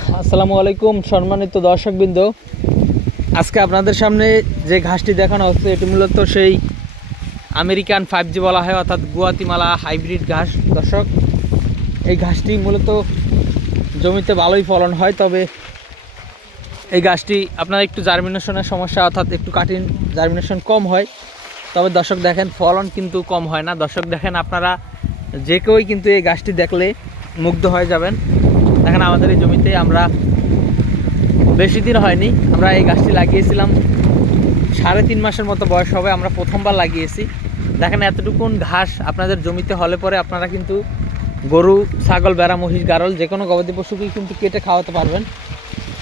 আসসালামু আলাইকুম সম্মানিত দর্শকবৃন্দ। আজকে আপনাদের সামনে যে ঘাসটি দেখানো হচ্ছে এটি মূলত সেই আমেরিকান 5G বলা হয়, অর্থাৎ গুয়াতিমালা হাইব্রিড ঘাস। দর্শক, এই ঘাসটি মূলত জমিতে ভালোই ফলন হয়, তবে এই ঘাসটি আপনার একটু জার্মিনেশনের সমস্যা, অর্থাৎ একটু কাটিং জার্মিনেশন কম হয়। তবে দর্শক দেখেন, ফলন কিন্তু কম হয় না। দর্শক দেখেন, আপনারা যে কেউই কিন্তু এই ঘাসটি দেখলে মুগ্ধ হয়ে যাবেন। দেখেন, আমাদের এই জমিতে আমরা বেশি দিন হয়নি, আমরা এই গাছটি লাগিয়েছিলাম 3.5 মাসের মতো বয়স হবে, আমরা প্রথমবার লাগিয়েছি। দেখেন, এতটুকুন ঘাস আপনাদের জমিতে হলে পরে আপনারা কিন্তু গরু, ছাগল, ভেড়া, মহিষ, গারল যে কোনো গবাদি পশুকেই কিন্তু কেটে খাওয়াতে পারবেন।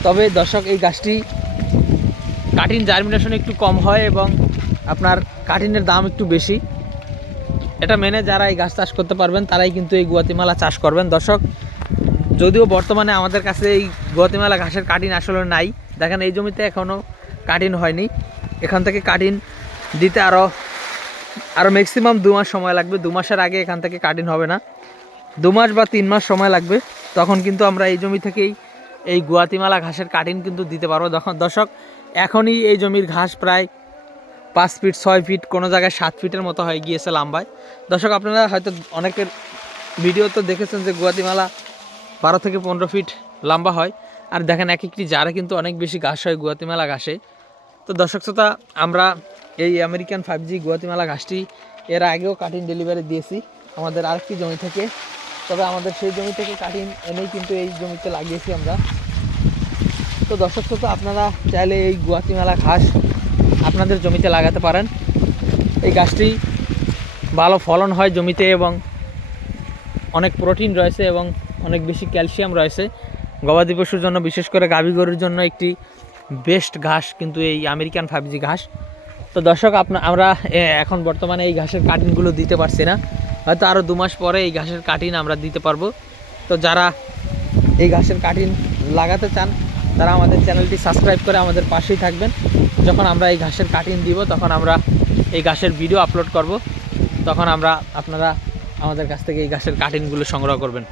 তবে দর্শক, এই গাছটি কাটিং জার্মিনেশন একটু কম হয় এবং আপনার কাটিংয়ের দাম একটু বেশি। এটা মেনে যারা এই গাছ চাষ করতে পারবেন তারাই কিন্তু এই গুয়াতিমালা চাষ করবেন। দর্শক, যদিও বর্তমানে আমাদের কাছে এই গুয়াতিমালা ঘাসের কাটিং আসলে নাই। দেখেন, এই জমিতে এখনও কাটিং হয়নি। এখান থেকে কাটিং দিতে আরও ম্যাক্সিমাম 2 মাস সময় লাগবে। 2 মাসের আগে এখান থেকে কাটিং হবে না। 2 মাস বা 3 মাস সময় লাগবে। তখন কিন্তু আমরা এই জমি থেকেই এই গুয়াতিমালা ঘাসের কাটিং কিন্তু দিতে পারবো। দর্শক, এখনই এই জমির ঘাস প্রায় 5 ফিট, 6 ফিট, কোনো জায়গায় 7 ফিটের মতো হয়ে গিয়েছে লম্বায়। দর্শক, আপনারা হয়তো অনেকের ভিডিও তো দেখেছেন যে গুয়াতিমালা 12 থেকে 15 ফিট লম্বা হয়। আর দেখেন, এক একটি জারে কিন্তু অনেক বেশি ঘাস হয় গুয়াতিমালা ঘাসে। তো দর্শক শ্রোতা, আমরা এই আমেরিকান 5G গুয়াতিমালা ঘাসটি এর আগেও কাটিং ডেলিভারি দিয়েছি আমাদের আরেকটি জমি থেকে। তবে আমাদের সেই জমি থেকে কাটিং এনেই কিন্তু এই জমিতে লাগিয়েছি আমরা। তো দর্শক শ্রোতা, আপনারা চাইলে এই গুয়াতিমালা ঘাস আপনাদের জমিতে লাগাতে পারেন। এই গাছটি ভালো ফলন হয় জমিতে এবং অনেক প্রোটিন রয়েছে এবং অনেক বেশি ক্যালসিয়াম রয়েছে। গবাদি পশুর জন্য, বিশেষ করে গাভী গরুর জন্য একটি বেস্ট ঘাস কিন্তু এই আমেরিকান 5G ঘাস। তো দর্শক, আমরা এখন বর্তমানে এই ঘাসের কাটিংগুলো দিতে পারছি না, হয়তো আরও 2 মাস পরে এই ঘাসের কাটিং আমরা দিতে পারবো। তো যারা এই ঘাসের কাটিং লাগাতে চান তারা আমাদের চ্যানেলটি সাবস্ক্রাইব করে আমাদের পাশেই থাকবেন। যখন আমরা এই ঘাসের কাটিং দিব তখন আমরা এই ঘাসের ভিডিও আপলোড করব, তখন আপনারা আমাদের কাছ থেকে এই ঘাসের কাটিংগুলো সংগ্রহ করবেন।